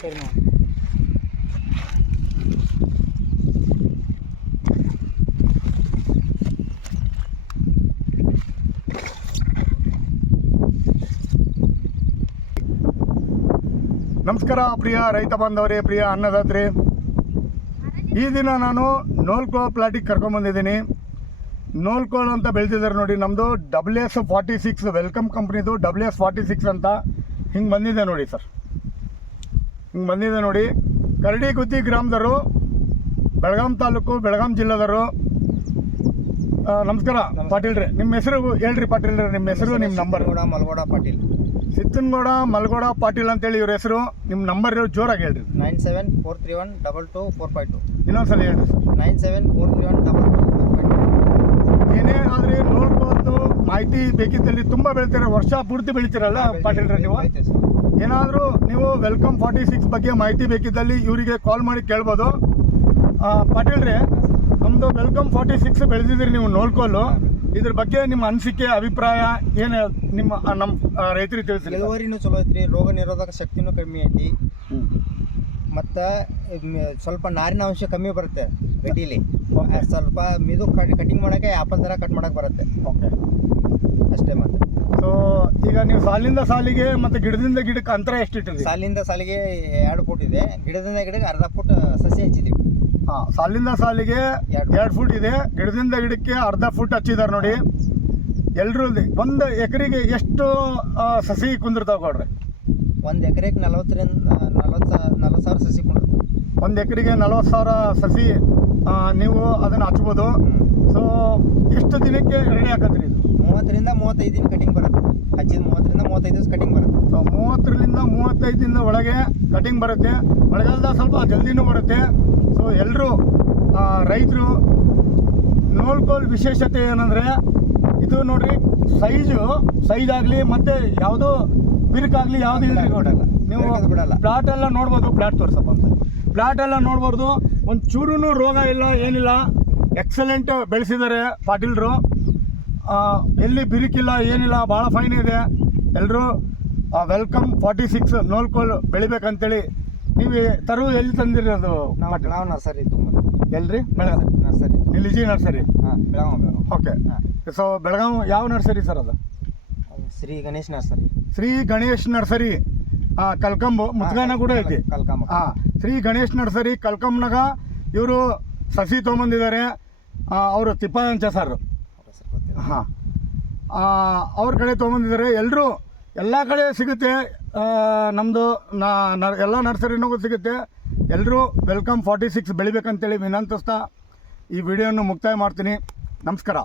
ಸರಿ ನಮಸ್ಕಾರ ಪ್ರಿಯ ರೈತ ಬಾಂಧವರೇ, ಪ್ರಿಯ ಅನ್ನದಾತ್ರಿ. ಈ ದಿನ ನಾನು ನೋಲ್ಕೋ ಪ್ಲಾಟಿಗೆ ಕರ್ಕೊಂಬಂದಿದ್ದೀನಿ. ನೋಲ್ಕೋಲ್ ಅಂತ ಬೆಳೆದಿದ್ದಾರೆ ನೋಡಿ. ನಮ್ಮದು WS46 ವೆಲ್ಕಮ್ ಕಂಪ್ನಿದು WS46 ಅಂತ ಹಿಂಗೆ ಬಂದಿದೆ ನೋಡಿ ಸರ್. ಹಿಂಗೆ ಬಂದಿದೆ ನೋಡಿ. ಕರಡಿಗುತ್ತಿ ಗ್ರಾಮದವರು, ಬೆಳಗಾಂ ತಾಲೂಕು, ಬೆಳಗಾಂ ಜಿಲ್ಲೆದವರು. ನಮಸ್ಕಾರ ಪಾಟೀಲ್ರಿ. ನಿಮ್ಮ ಹೆಸರು ಹೇಳ್ರಿ ಪಾಟೀಲ್ರಿ. ನಿಮ್ಮ ಹೆಸರು, ನಿಮ್ಮ ನಂಬರ್. ಮಲ್ಗೋಡ ಪಾಟೀಲ್. ಸಿತ್ತನಗೌಡ ಮಲ್ಗೋಡ ಪಾಟೀಲ್ ಅಂತೇಳಿ ಇವ್ರ ಹೆಸರು. ನಿಮ್ಮ ನಂಬರ್ ಜೋರಾಗಿ ಹೇಳ್ರಿ. 9743122452. ಇನ್ನೊಂದ್ಸಲ ಹೇಳ್ರಿ ಸರ್. 9743122452. ಏನೇ ಆದರೆ ನೋಡ್ಕೊಂಡು ಮಾಹಿತಿ ಬೇಕಿದ್ದಲ್ಲಿ ತುಂಬ ಬೆಳಿತಾರೆ, ವರ್ಷ ಪೂರ್ತಿ ಬೆಳಿತೀರಲ್ಲ ಪಾಟೀಲ್ರಿ ನೀವು. ಏನಾದರೂ ನೀವು ವೆಲ್ಕಮ್ 46 ಬಗ್ಗೆ ಮಾಹಿತಿ ಬೇಕಿದ್ದಲ್ಲಿ ಇವರಿಗೆ ಕಾಲ್ ಮಾಡಿ ಕೇಳ್ಬೋದು. ಪಾಟೀಲ್ರಿ, ನಮ್ಮದು ವೆಲ್ಕಮ್ 46 ಬೆಳೆದಿದ್ದೀರಿ ನೀವು ನೋಡ್ಕೊಳ್ಳು. ಇದ್ರ ಬಗ್ಗೆ ನಿಮ್ಮ ಅನಿಸಿಕೆ, ಅಭಿಪ್ರಾಯ ಏನು ನಮ್ಮ ರೈತರಿಗೆ ತಿಳಿಸಿ. ಇಳುವರಿನೂ ಚಲೋ ಐತ್ರಿ, ರೋಗ ನಿರೋಧಕ ಶಕ್ತಿನೂ ಕಮ್ಮಿ ಐತಿ, ಮತ್ತು ಸ್ವಲ್ಪ ನಾರಿನ ಅಂಶ ಕಮ್ಮಿ ಬರುತ್ತೆ ಗಡ್ಡಿಲಿ. ಸ್ವಲ್ಪ ಮಿದು ಕಟಿಂಗ್ ಮಾಡೋಕ್ಕೆ ಆಪಲ್ ಥರ ಕಟ್ ಮಾಡೋಕೆ ಬರುತ್ತೆ. ಓಕೆ, ಅಷ್ಟೇ. ಮತ್ತೆ ಸೊ ಈಗ ನೀವು ಸಾಲಿಂದ ಸಾಲಿಗೆ ಮತ್ತು ಗಿಡದಿಂದ ಗಿಡಕ್ಕೆ ಅಂತರ ಎಷ್ಟು ಇಟ್ಟಿರಿ? ಸಾಲಿಂದ ಸಾಲಿಗೆ 2 ಫುಟ್ ಇದೆ, ಗಿಡದಿಂದ ಗಿಡಕ್ಕೆ ಅರ್ಧ ಫುಟ್ ಸಸಿ ಹಚ್ಚಿದ್ದೀವಿ. ಸಾಲಿಂದ ಸಾಲಿಗೆ 2 ಫುಟ್ ಇದೆ, ಗಿಡದಿಂದ ಗಿಡಕ್ಕೆ ಅರ್ಧ ಫುಟ್ ಹಚ್ಚಿದ್ದಾರೆ ನೋಡಿ. ಎಲ್ಲರೂ ಒಂದು ಎಕರೆಗೆ ಎಷ್ಟು ಸಸಿ ಕುಂದಿರ್ತಾವೆ ಕೊಡ್ರಿ? 1 ಎಕರೆಗೆ 40 ಸಾವಿರ ಸಸಿ ಕುಂದಿರ್ತಾವೆ. 1 ಎಕರೆಗೆ 40,000 ಸಸಿ ನೀವು ಅದನ್ನು ಹಚ್ಬೋದು. ಸೊ ಎಷ್ಟು ದಿನಕ್ಕೆ ರೆಡಿ ಆಗತ್ರಿ ಇದು? 30ರಿಂದ 35 ದಿನ ಕಟಿಂಗ್ ಬರುತ್ತೆ. ಹಚ್ಚಿದ 30ರಿಂದ 35 ದಿವಸ ಕಟಿಂಗ್ ಬರುತ್ತೆ. ಸೊ 30ರಿಂದ 35 ದಿನದ ಒಳಗೆ ಕಟಿಂಗ್ ಬರುತ್ತೆ. ಮಳೆಗಾಲದಾಗ ಸ್ವಲ್ಪ ಜಲ್ದಿನೂ ಬರುತ್ತೆ. ಸೊ ಎಲ್ಲರೂ ರೈತರು ನೋಡ್ಕೊಳ್ಳೋ ವಿಶೇಷತೆ ಏನಂದರೆ ಇದು ನೋಡ್ರಿ, ಸೈಜ್ ಆಗಲಿ ಮತ್ತು ಯಾವುದೋ ಬಿರುಕಾಗಲಿ ಯಾವುದು ಇಲ್ಲರಿ ನೋಡಲ್ಲ. ನೀವು ಪ್ಲಾಟ್ ಎಲ್ಲ ನೋಡ್ಬೋದು. ಪ್ಲಾಟ್ ತೋರ್ಸಪ್ಪ ಅಂತ. ಪ್ಲಾಟ್ ಎಲ್ಲ ನೋಡ್ಬೋದು. ಒಂದು ಚೂರೂ ರೋಗ ಇಲ್ಲ, ಏನಿಲ್ಲ. ಎಕ್ಸಲೆಂಟ್ ಬೆಳೆಸಿದ್ದಾರೆ ಪಾಟೀಲ್ರು. ಎಲ್ಲಿ ಬಿರುಕಿಲ್ಲ, ಏನಿಲ್ಲ, ಭಾಳ ಫೈನ್ ಇದೆ. ಎಲ್ಲರೂ ವೆಲ್ಕಮ್ 46 ನೋಡ್ಕೊಳ್ಳು ಬೆಳಿಬೇಕಂತೇಳಿ. ನೀವು ಎಲ್ಲಿ ತಂದಿರಿ ಅದು? ನಾವು ನರ್ಸರಿ ಎಲ್ರಿ? ನರ್ಸರಿ, ನಿಲಿಜಿ nursery. Belgaum. Okay. So Belgaum ಯಾವ ನರ್ಸರಿ ಸರ್ ಅದು? ಶ್ರೀ ಗಣೇಶ್ ನರ್ಸರಿ. ಶ್ರೀ ಗಣೇಶ್ ನರ್ಸರಿ ಕಲ್ಕಂಬು ಮುತ್ಗಾನ ಕೂಡ ಐತಿ. ಶ್ರೀ ಗಣೇಶ್ ನರ್ಸರಿ ಕಲ್ಕಂಬ್ನಾಗ ಇವರು ಸಸಿ ತೊಗೊಂಬಂದಿದ್ದಾರೆ. ಅವರು ತಿಪ್ಪಂಚ ಸರ್. ಅವ್ರ ಕಡೆ ತೊಗೊಂಬಂದಿದ್ದಾರೆ. ಎಲ್ಲರೂ ಎಲ್ಲ ಕಡೆ ಸಿಗುತ್ತೆ. ನಮ್ಮದು ಎಲ್ಲ ನರ್ಸರಿನಾಗೂ ಸಿಗುತ್ತೆ. ಎಲ್ಲರೂ ವೆಲ್ಕಮ್ 46 ಬೆಳಿಬೇಕಂತೇಳಿ ವಿನಂತಿಸ್ತಾ ಈ ವಿಡಿಯೋನ ಮುಕ್ತಾಯ ಮಾಡ್ತೀನಿ. ನಮಸ್ಕಾರ.